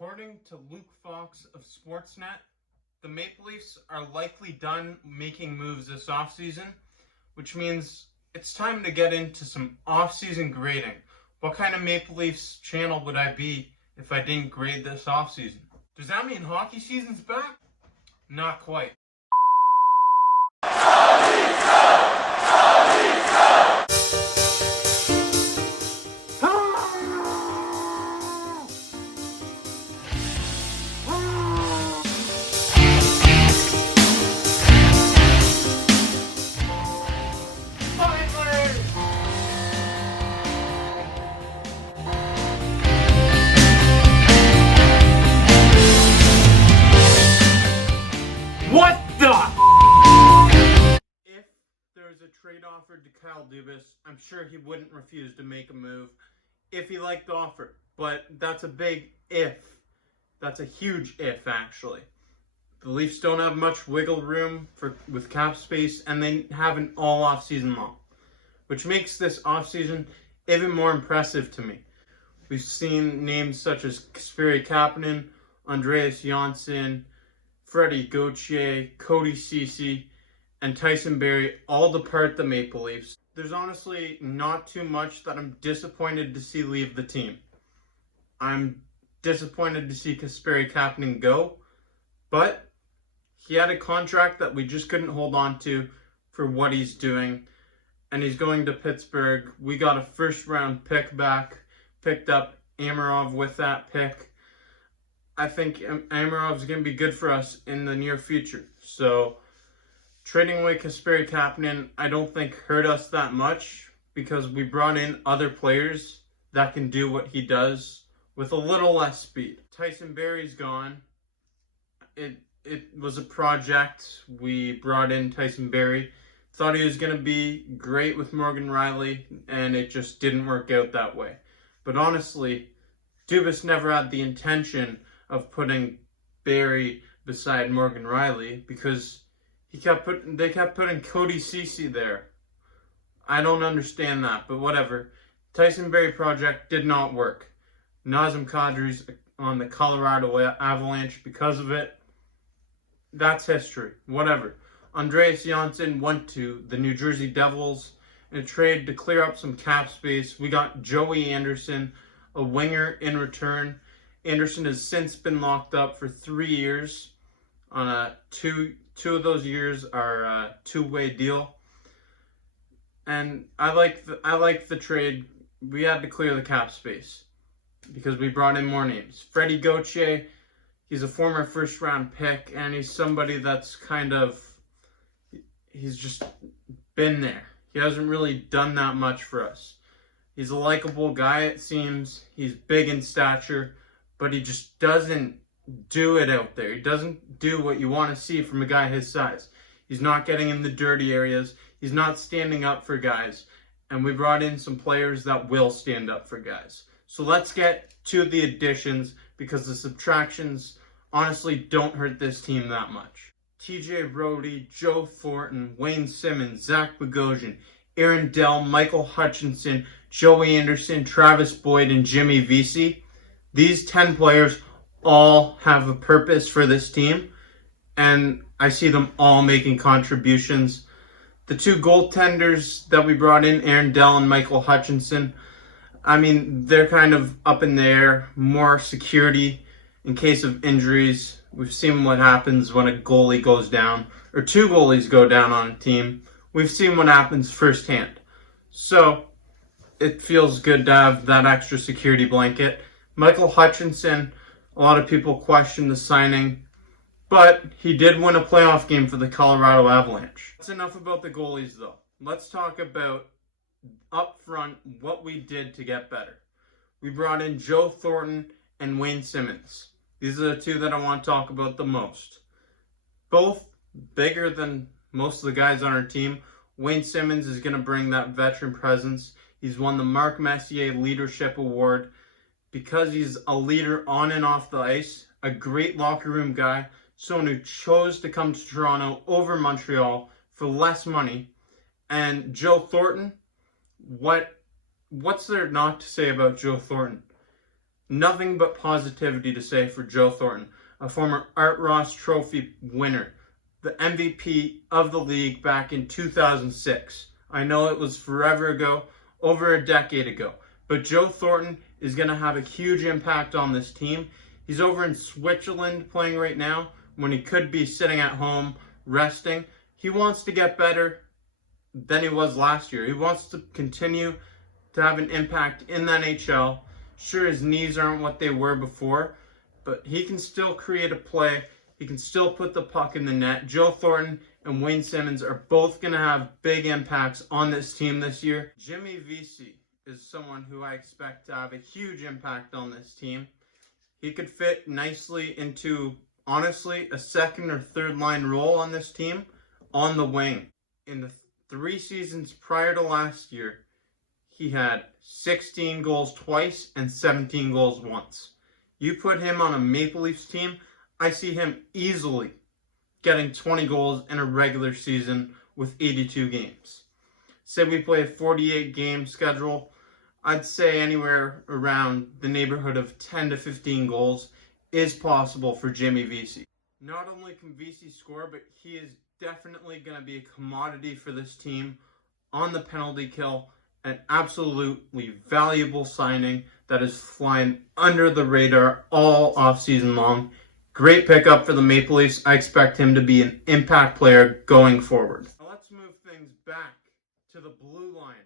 According to Luke Fox of Sportsnet, the Maple Leafs are likely done making moves this offseason, which means it's time to get into some offseason grading. What kind of Maple Leafs channel would I be if I didn't grade this offseason? Does that mean hockey season's back? Not quite. What the? If there's a trade offered to Kyle Dubas, I'm sure he wouldn't refuse to make a move if he liked the offer. But that's a big if. That's a huge if, actually. The Leafs don't have much wiggle room with cap space, and they have an all offseason long, which makes this offseason even more impressive to me. We've seen names such as Kasperi Kapanen, Andreas Johnsson, Freddie Gauthier, Cody Ceci, and Tyson Barrie all depart the Maple Leafs. There's honestly not too much that I'm disappointed to see leave the team. I'm disappointed to see Kasperi Kapanen go, but he had a contract that we just couldn't hold on to for what he's doing, and he's going to Pittsburgh. We got a first-round pick back, picked up Amarov with that pick. I think Amarov's going to be good for us in the near future. So trading away Kasperi Kapanen, I don't think hurt us that much because we brought in other players that can do what he does with a little less speed. Tyson Barrie's gone. It was a project. We brought in Tyson Barrie. Thought he was going to be great with Morgan Rielly, and it just didn't work out that way. But honestly, Dubas never had the intention of putting Barrie beside Morgan Rielly because they kept putting Cody Ceci there. I don't understand that, but whatever. Tyson Barrie project did not work. Nazem Kadri's on the Colorado Avalanche because of it. That's history. Whatever. Andreas Johnsson went to the New Jersey Devils in a trade to clear up some cap space. We got Joey Anderson, a winger, in return. Anderson has since been locked up for 3 years on a two of those years are a two-way deal. And I like the trade. We had to clear the cap space because we brought in more names. Freddie Gauthier, he's a former first-round pick, and he's somebody that's he's just been there. He hasn't really done that much for us. He's a likable guy, it seems. He's big in stature, but he just doesn't do it out there. He doesn't do what you want to see from a guy his size. He's not getting in the dirty areas. He's not standing up for guys. And we brought in some players that will stand up for guys. So let's get to the additions because the subtractions honestly don't hurt this team that much. TJ Brodie, Joe Thornton, Wayne Simmons, Zach Bogosian, Aaron Dell, Michael Hutchinson, Joey Anderson, Travis Boyd, and Jimmy Vesey. These 10 players all have a purpose for this team, and I see them all making contributions. The two goaltenders that we brought in, Aaron Dell and Michael Hutchinson, I mean, they're kind of up in the air, more security in case of injuries. We've seen what happens when a goalie goes down, or two goalies go down on a team. We've seen what happens firsthand. So it feels good to have that extra security blanket. Michael Hutchinson, a lot of people question the signing, but he did win a playoff game for the Colorado Avalanche. That's enough about the goalies, though. Let's talk about up front what we did to get better. We brought in Joe Thornton and Wayne Simmons. These are the two that I want to talk about the most. Both bigger than most of the guys on our team. Wayne Simmons is going to bring that veteran presence. He's won the Mark Messier Leadership Award because he's a leader on and off the ice, a great locker room guy, someone who chose to come to Toronto over Montreal for less money. And Joe Thornton, what's there not to say about Joe Thornton? Nothing but positivity to say for Joe Thornton, a former Art Ross Trophy winner, the MVP of the league back in 2006. I know it was forever ago, over a decade ago, but Joe Thornton is going to have a huge impact on this team. He's over in Switzerland playing right now when he could be sitting at home resting. He wants to get better than he was last year. He wants to continue to have an impact in the NHL. Sure, his knees aren't what they were before, but he can still create a play. He can still put the puck in the net. Joe Thornton and Wayne Simmonds are both going to have big impacts on this team this year. Jimmy Vesey is someone who I expect to have a huge impact on this team. He could fit nicely into, honestly, a second or third line role on this team on the wing. In the 3 seasons prior to last year, he had 16 goals twice and 17 goals once. You put him on a Maple Leafs team, I see him easily getting 20 goals in a regular season with 82 games. Say we play a 48-game schedule, I'd say anywhere around the neighborhood of 10 to 15 goals is possible for Jimmy Vesey. Not only can Vesey score, but he is definitely going to be a commodity for this team on the penalty kill. An absolutely valuable signing that is flying under the radar all offseason long. Great pickup for the Maple Leafs. I expect him to be an impact player going forward. Now let's move things back to the blue line,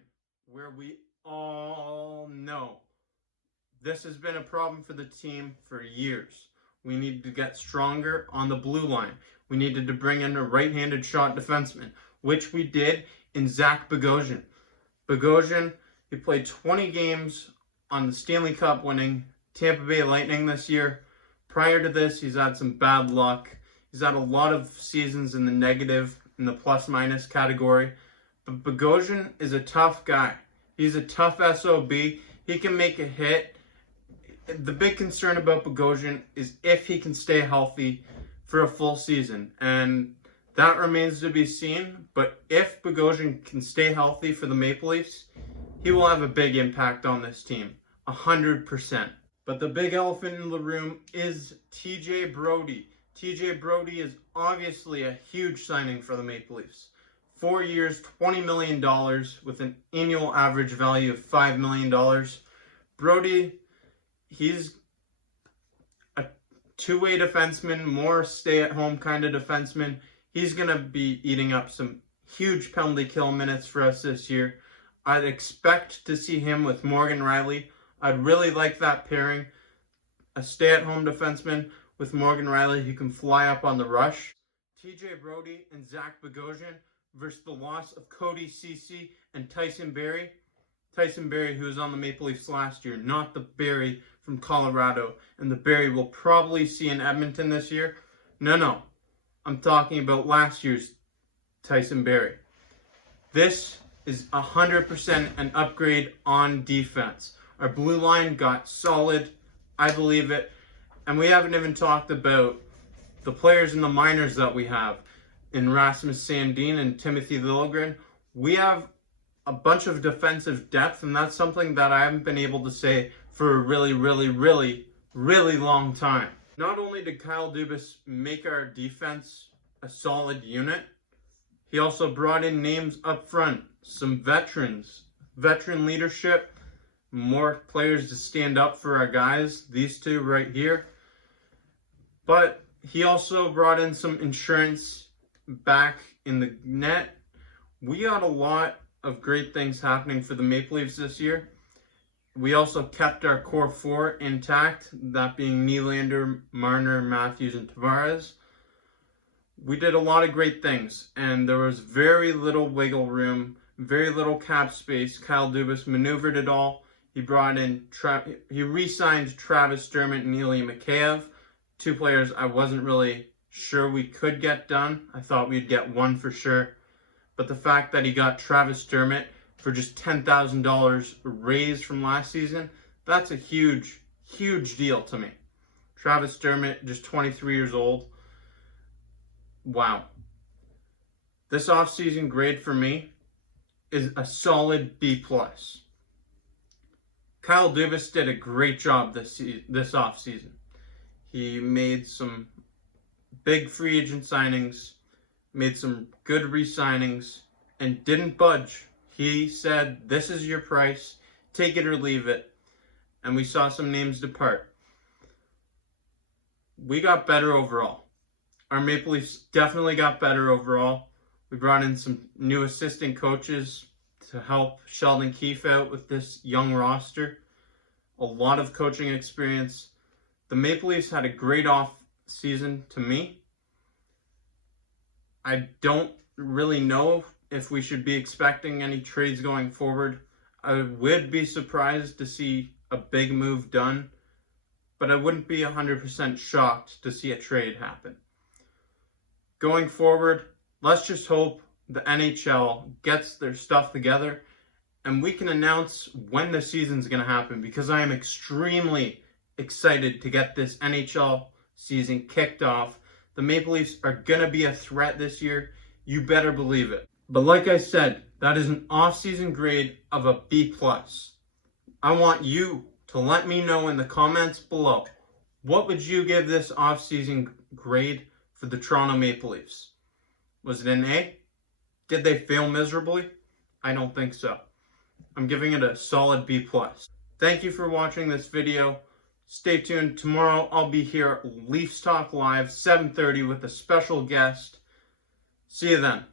where we all know this has been a problem for the team for years. We need to get stronger on the blue line. We needed to bring in a right-handed shot defenseman, which we did in Zach Bogosian. Bogosian, he played 20 games on the Stanley Cup winning Tampa Bay Lightning this year. Prior to this, he's had some bad luck. He's had a lot of seasons in the negative, in the plus-minus category. But Bogosian is a tough guy. He's a tough SOB. He can make a hit. The big concern about Bogosian is if he can stay healthy for a full season. And that remains to be seen. But if Bogosian can stay healthy for the Maple Leafs, he will have a big impact on this team. 100%. But the big elephant in the room is TJ Brodie. TJ Brodie is obviously a huge signing for the Maple Leafs. 4 years, $20 million with an annual average value of $5 million. Brodie, he's a two-way defenseman, more stay-at-home kind of defenseman. He's going to be eating up some huge penalty kill minutes for us this year. I'd expect to see him with Morgan Rielly. I'd really like that pairing. A stay-at-home defenseman with Morgan Rielly who can fly up on the rush. TJ Brodie and Zach Bogosian versus the loss of Cody Ceci and Tyson Barrie. Tyson Barrie, who was on the Maple Leafs last year, not the Barrie from Colorado. And the Barrie we'll probably see in Edmonton this year. No. I'm talking about last year's Tyson Barrie. This is 100% an upgrade on defense. Our blue line got solid. I believe it. And we haven't even talked about the players in the minors that we have. In Rasmus Sandin and Timothy Liljegren, we have a bunch of defensive depth, and that's something that I haven't been able to say for a really long time. Not only did Kyle Dubas make our defense a solid unit, he also brought in names up front, some veterans, veteran leadership, more players to stand up for our guys, these two right here. But he also brought in some insurance back in the net. We got a lot of great things happening for the Maple Leafs this year. We also kept our core four intact, that being Nylander, Marner, Matthews, and Tavares. We did a lot of great things, and there was very little wiggle room, very little cap space. Kyle Dubas maneuvered it all. He brought in, he re-signed Travis Dermott and Ilya Mikheyev, two players I wasn't really sure we could get done. I thought we'd get one for sure. But the fact that he got Travis Dermott for just $10,000 raised from last season, that's a huge deal to me. Travis Dermott, just 23 years old. Wow. This offseason grade for me is a solid B+. Kyle Dubas did a great job this offseason. He made some big free agent signings, made some good re-signings, and didn't budge. He said, this is your price, take it or leave it. And we saw some names depart. We got better overall. Our Maple Leafs definitely got better overall. We brought in some new assistant coaches to help Sheldon Keefe out with this young roster. A lot of coaching experience. The Maple Leafs had a great off season to me. I don't really know if we should be expecting any trades going forward. I would be surprised to see a big move done, but I wouldn't be 100% shocked to see a trade happen. Going forward, let's just hope the NHL gets their stuff together and we can announce when the season's going to happen, because I am extremely excited to get this NHL season kicked off. The Maple Leafs are going to be a threat this year. You better believe it. But like I said, that is an off-season grade of a B+. I want you to let me know in the comments below, what would you give this off-season grade for the Toronto Maple Leafs? Was it an A? Did they fail miserably? I don't think so. I'm giving it a solid B+. Thank you for watching this video. Stay tuned. Tomorrow I'll be here at Leafs Talk Live, 7:30 with a special guest. See you then.